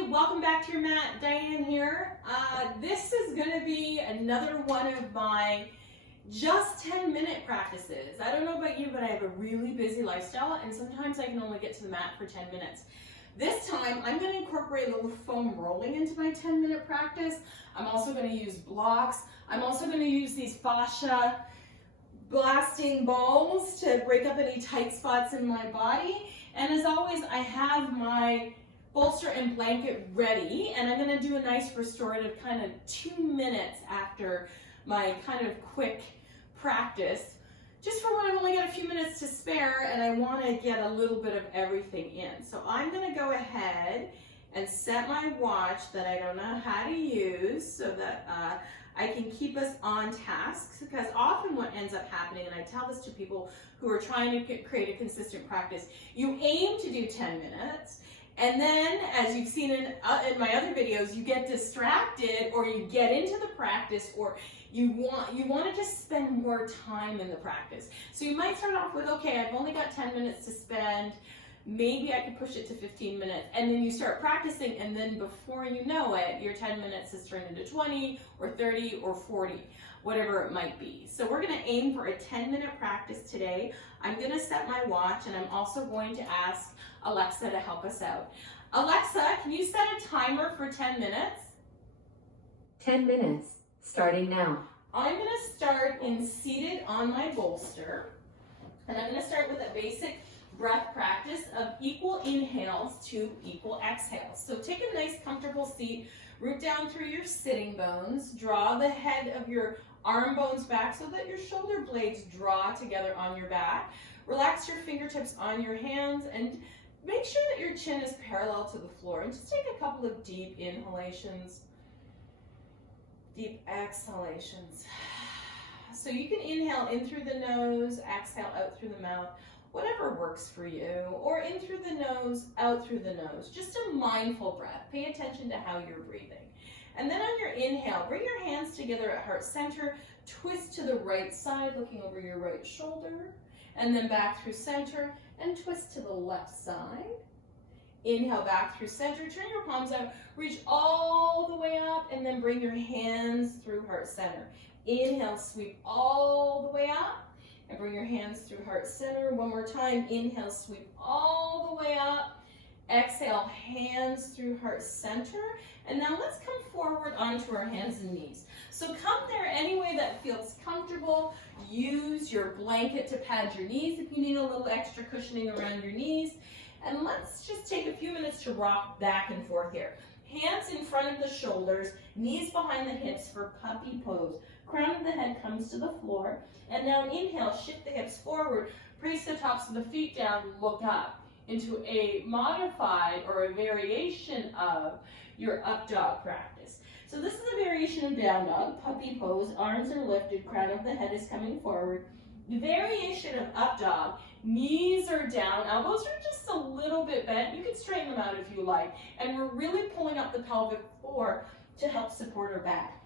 everybody, welcome back to your mat. Diane here. This is going to be another one of my just 10-minute practices. I don't know about you, but I have a really busy lifestyle and sometimes I can only get to the mat for 10 minutes. This time I'm going to incorporate a little foam rolling into my 10-minute practice. I'm also going to use blocks. I'm also going to use these fascia blasting balls to break up any tight spots in my body. And as always, I have my bolster and blanket ready, and I'm going to do a nice restorative kind of 2 minutes after my kind of quick practice, just for when I've only got a few minutes to spare and I want to get a little bit of everything in. So I'm going to go ahead and set my watch that I don't know how to use so that I can keep us on task, because often what ends up happening, and I tell this to people who are trying to create a consistent practice, you aim to do 10 minutes, and then, as you've seen in my other videos, you get distracted, or you get into the practice, or you want to just spend more time in the practice. So you might start off with, okay, I've only got 10 minutes to spend, maybe I could push it to 15 minutes, and then you start practicing, and then before you know it, your 10 minutes has turned into 20 or 30 or 40, whatever it might be. So we're going to aim for a 10-minute practice today. I'm going to set my watch, and I'm also going to ask Alexa to help us out. Alexa, can you set a timer for 10 minutes? 10 minutes, starting now. I'm going to start in seated on my bolster, and I'm going to start with a basic breath practice of equal inhales to equal exhales. So take a nice comfortable seat, root down through your sitting bones, draw the head of your arm bones back so that your shoulder blades draw together on your back. Relax your fingertips on your hands and make sure that your chin is parallel to the floor, and just take a couple of deep inhalations, deep exhalations. So you can inhale in through the nose, exhale out through the mouth, whatever works for you, or in through the nose, out through the nose. Just a mindful breath. Pay attention to how you're breathing. And then on your inhale, bring your hands together at heart center, twist to the right side, looking over your right shoulder, and then back through center, and twist to the left side. Inhale back through center, turn your palms out, reach all the way up, and then bring your hands through heart center. Inhale, sweep all the way up, and bring your hands through heart center. One more time. Inhale, sweep all the way up. Exhale, hands through heart center. And now let's come forward onto our hands and knees. So come there any way that feels comfortable. Use your blanket to pad your knees if you need a little extra cushioning around your knees. And let's just take a few minutes to rock back and forth here. Hands in front of the shoulders, knees behind the hips for puppy pose. Crown of the head comes to the floor. And now inhale, shift the hips forward, place the tops of the feet down, look up into a modified or a variation of your up dog practice. So this is a variation of down dog, puppy pose, arms are lifted, crown of the head is coming forward. The variation of up dog, knees are down, elbows are just a little bit bent. You can straighten them out if you like. And we're really pulling up the pelvic floor to help support our back.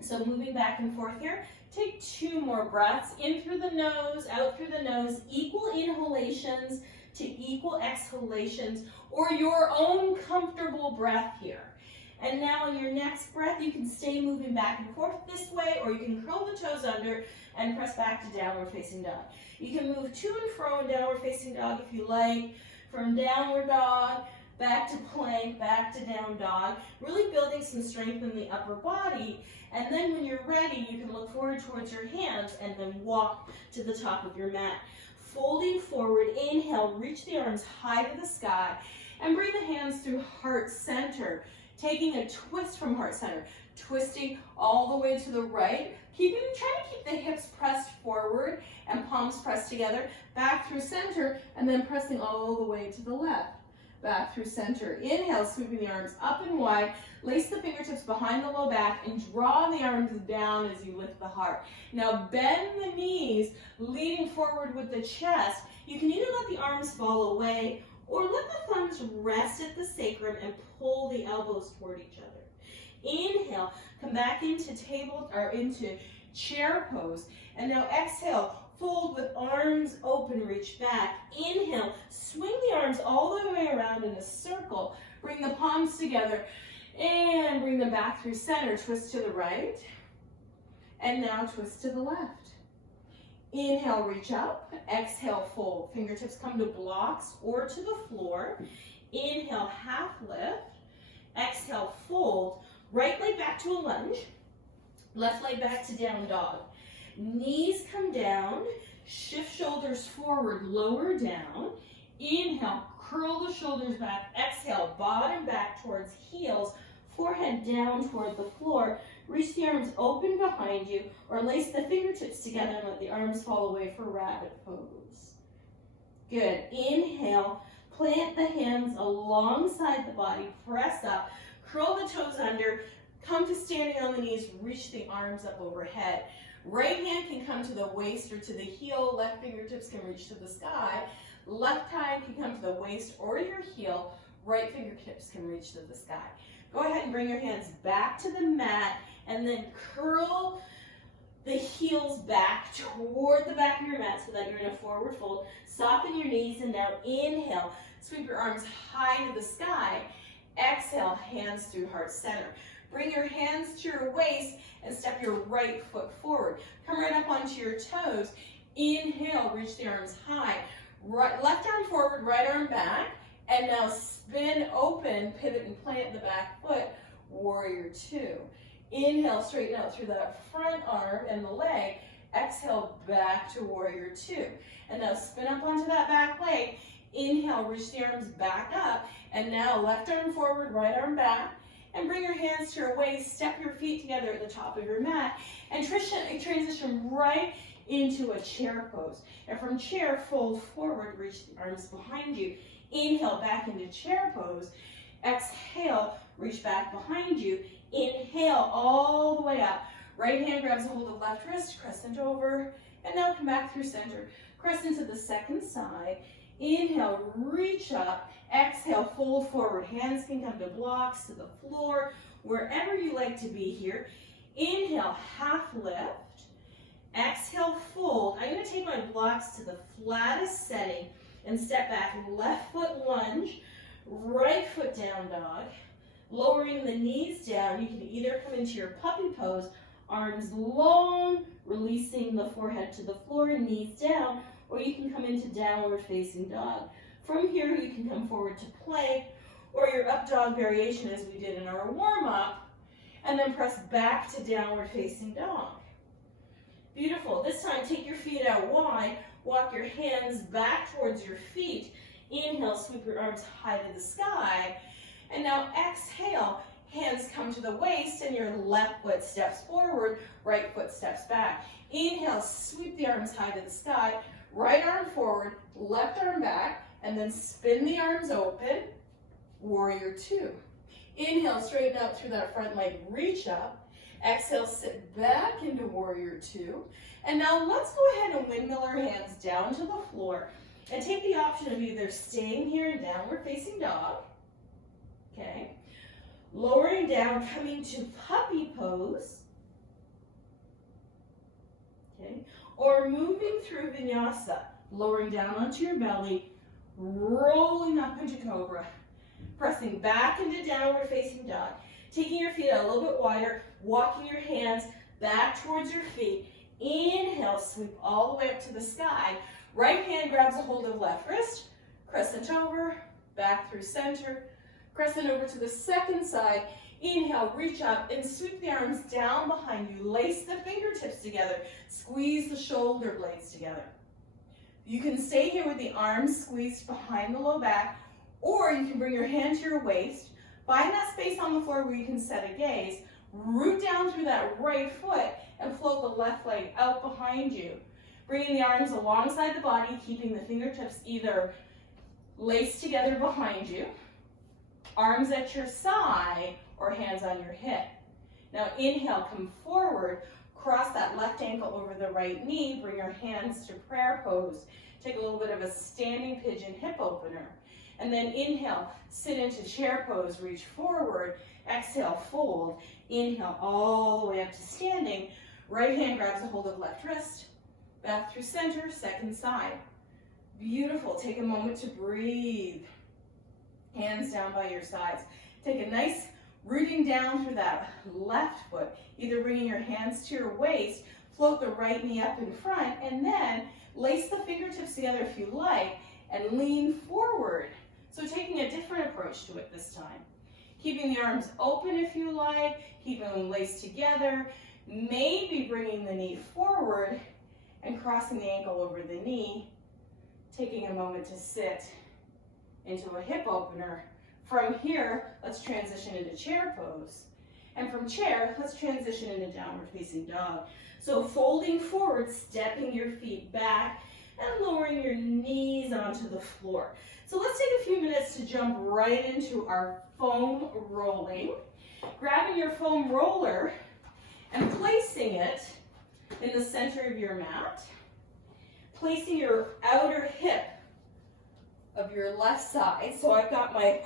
So moving back and forth here, take 2 more breaths, in through the nose, out through the nose, equal inhalations to equal exhalations, or your own comfortable breath here. And now in your next breath, you can stay moving back and forth this way, or you can curl the toes under and press back to downward facing dog. You can move to and fro in downward facing dog if you like, from downward dog, back to plank, back to down dog, really building some strength in the upper body. And then when you're ready, you can look forward towards your hands and then walk to the top of your mat. Folding forward, inhale, reach the arms high to the sky, and bring the hands through heart center, taking a twist from heart center, twisting all the way to the right, trying to keep the hips pressed forward and palms pressed together, back through center, and then pressing all the way to the left. Back through center. Inhale, sweeping the arms up and wide. Lace the fingertips behind the low back and draw the arms down as you lift the heart. Now bend the knees, leaning forward with the chest. You can either let the arms fall away or let the thumbs rest at the sacrum and pull the elbows toward each other. Inhale, come back into chair pose. And now exhale, Fold with arms open, reach back. Inhale, swing the arms all the way around in a circle. circle. Bring the palms together and bring them back through center. Twist to the right. And now twist to the left. Inhale, reach up. Exhale, fold. Fingertips come to blocks or to the floor. Inhale, half lift. Exhale, fold. Right leg back to a lunge. Left leg back to down dog. Knees come down. Shift shoulders forward, lower down. Inhale, curl the shoulders back. Exhale, bottom back towards heels. Forehead down toward the floor. Reach the arms open behind you or lace the fingertips together and let the arms fall away for rabbit pose. Good. Inhale, plant the hands alongside the body, press up, curl the toes under, come to standing on the knees, reach the arms up overhead. Right hand can come to the waist or to the heel, left fingertips can reach to the sky. Left hand can come to the waist or your heel, right fingertips can reach to the sky. Go ahead and bring your hands back to the mat and then curl the heels back toward the back of your mat so that you're in a forward fold. Soften your knees and now inhale. Sweep your arms high to the sky. Exhale, hands through heart center. Bring your hands to your waist and step your right foot forward. Come right up onto your toes. Inhale, reach the arms high. Right, left arm forward, right arm back. And now spin open, pivot and plant the back foot, warrior two. Inhale, straighten out through that front arm and the leg. Exhale, back to warrior two. And now spin up onto that back leg. Inhale, reach the arms back up. And now left arm forward, right arm back. And bring your hands to your waist. Step your feet together at the top of your mat. And transition right into a chair pose. And from chair, fold forward, reach the arms behind you. Inhale, back into chair pose. Exhale, reach back behind you. Inhale, all the way up. Right hand grabs a hold of left wrist, crescent over, and now come back through center. Crescent to the second side. Inhale, reach up. Exhale, fold forward. Hands can come to blocks, to the floor, wherever you like to be here. Inhale, half lift. Exhale, fold. I'm going to take my blocks to the flattest setting and step back. Left foot lunge, right foot down dog. Lowering the knees down, you can either come into your puppy pose, arms long, releasing the forehead to the floor, knees down, or you can come into downward facing dog. From here, you can come forward to plank or your up dog variation as we did in our warm up, and then press back to downward facing dog. Beautiful. This time, take your feet out wide, walk your hands back towards your feet. Inhale, sweep your arms high to the sky. And now exhale, hands come to the waist and your left foot steps forward, right foot steps back. Inhale, sweep the arms high to the sky, right arm forward, left arm back, and then spin the arms open, warrior two. Inhale, straighten out through that front leg, reach up. Exhale, sit back into warrior two. And now let's go ahead and windmill our hands down to the floor and take the option of either staying here in downward facing dog, okay, lowering down, coming to puppy pose, okay, or moving through vinyasa, lowering down onto your belly, rolling up into cobra, pressing back into downward facing dog, taking your feet out a little bit wider, walking your hands back towards your feet. Inhale, sweep all the way up to the sky. Right hand grabs a hold of left wrist, crescent over, back through center, crescent over to the second side. Inhale, reach up and sweep the arms down behind you. Lace the fingertips together. Squeeze the shoulder blades together. You can stay here with the arms squeezed behind the low back, or you can bring your hand to your waist. Find that space on the floor where you can set a gaze. Root down through that right foot and float the left leg out behind you. Bringing the arms alongside the body, keeping the fingertips either laced together behind you, arms at your side, or hands on your hip. Now inhale, come forward, cross that left ankle over the right knee, bring your hands to prayer pose. Take a little bit of a standing pigeon hip opener. And then inhale, sit into chair pose, reach forward, exhale, fold. Inhale all the way up to standing. Right hand grabs a hold of left wrist, back through center, second side. Beautiful. Take a moment to breathe. hands down by your sides. Take a nice rooting down through that left foot, either bringing your hands to your waist, float the right knee up in front, and then lace the fingertips together if you like, and lean forward. So taking a different approach to it this time. Keeping the arms open if you like, keeping them laced together, maybe bringing the knee forward and crossing the ankle over the knee, taking a moment to sit into a hip opener. From here, let's transition into chair pose. And from chair, let's transition into downward facing dog. So folding forward, stepping your feet back, and lowering your knees onto the floor. So let's take a few minutes to jump right into our foam rolling. Grabbing your foam roller and placing it in the center of your mat. Placing your outer hip of your left side. So I've got my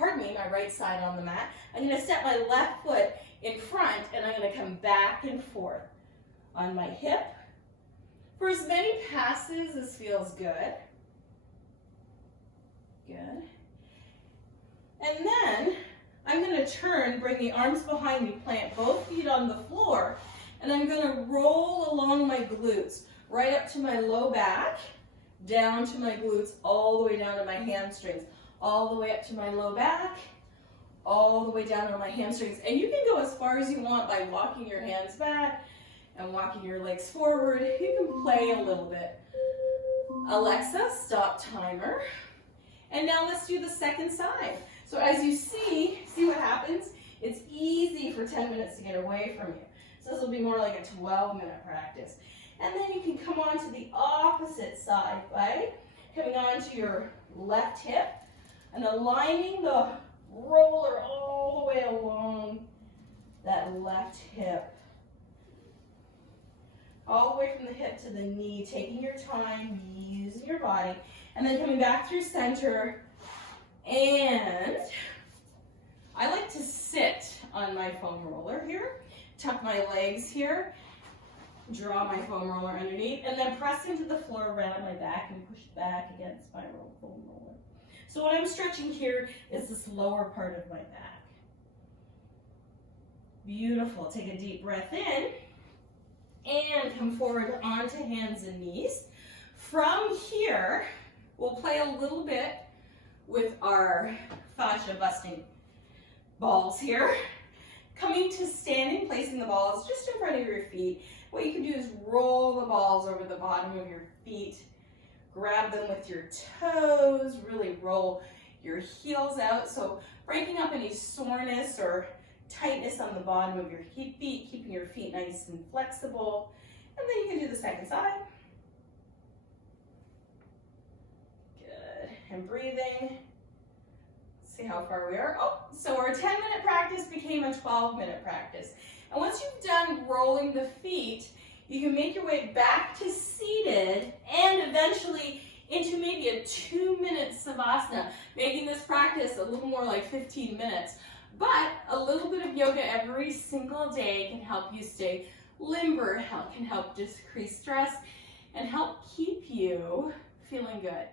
right side on the mat. I'm going to step my left foot in front and I'm going to come back and forth on my hip. For as many passes as feels good. Good. And then I'm going to turn, bring the arms behind me, plant both feet on the floor, and I'm going to roll along my glutes, right up to my low back, down to my glutes, all the way down to my hamstrings, all the way up to my low back, all the way down to my hamstrings. And you can go as far as you want by walking your hands back and walking your legs forward. You can play a little bit. Alexa, stop timer. And now let's do the second side. So as you see what happens? It's easy for 10 minutes to get away from you. So this will be more like a 12-minute practice. And then you can come on to the opposite side by coming on to your left hip and aligning the roller all the way along that left hip. All the way from the hip to the knee, taking your time, using your body, and then coming back through center. And I like to sit on my foam roller here, tuck my legs here, draw my foam roller underneath, and then press into the floor around my back and push back against my foam roller. So what I'm stretching here is this lower part of my back. Beautiful. Take a deep breath in and come forward onto hands and knees. From here, we'll play a little bit with our fascia busting balls here. Coming to standing, placing the balls just in front of your feet. What you can do is roll the balls over the bottom of your feet. Grab them with your toes. Really roll your heels out. So breaking up any soreness or tightness on the bottom of your feet, keeping your feet nice and flexible. And then you can do the second side. Good. And breathing. See how far we are. Oh, so our 10-minute practice became a 12-minute practice. And once you've done rolling the feet, you can make your way back to seated and eventually into maybe a 2-minute savasana, making this practice a little more like 15 minutes. But a little bit of yoga every single day can help you stay limber, can help decrease stress, and help keep you feeling good.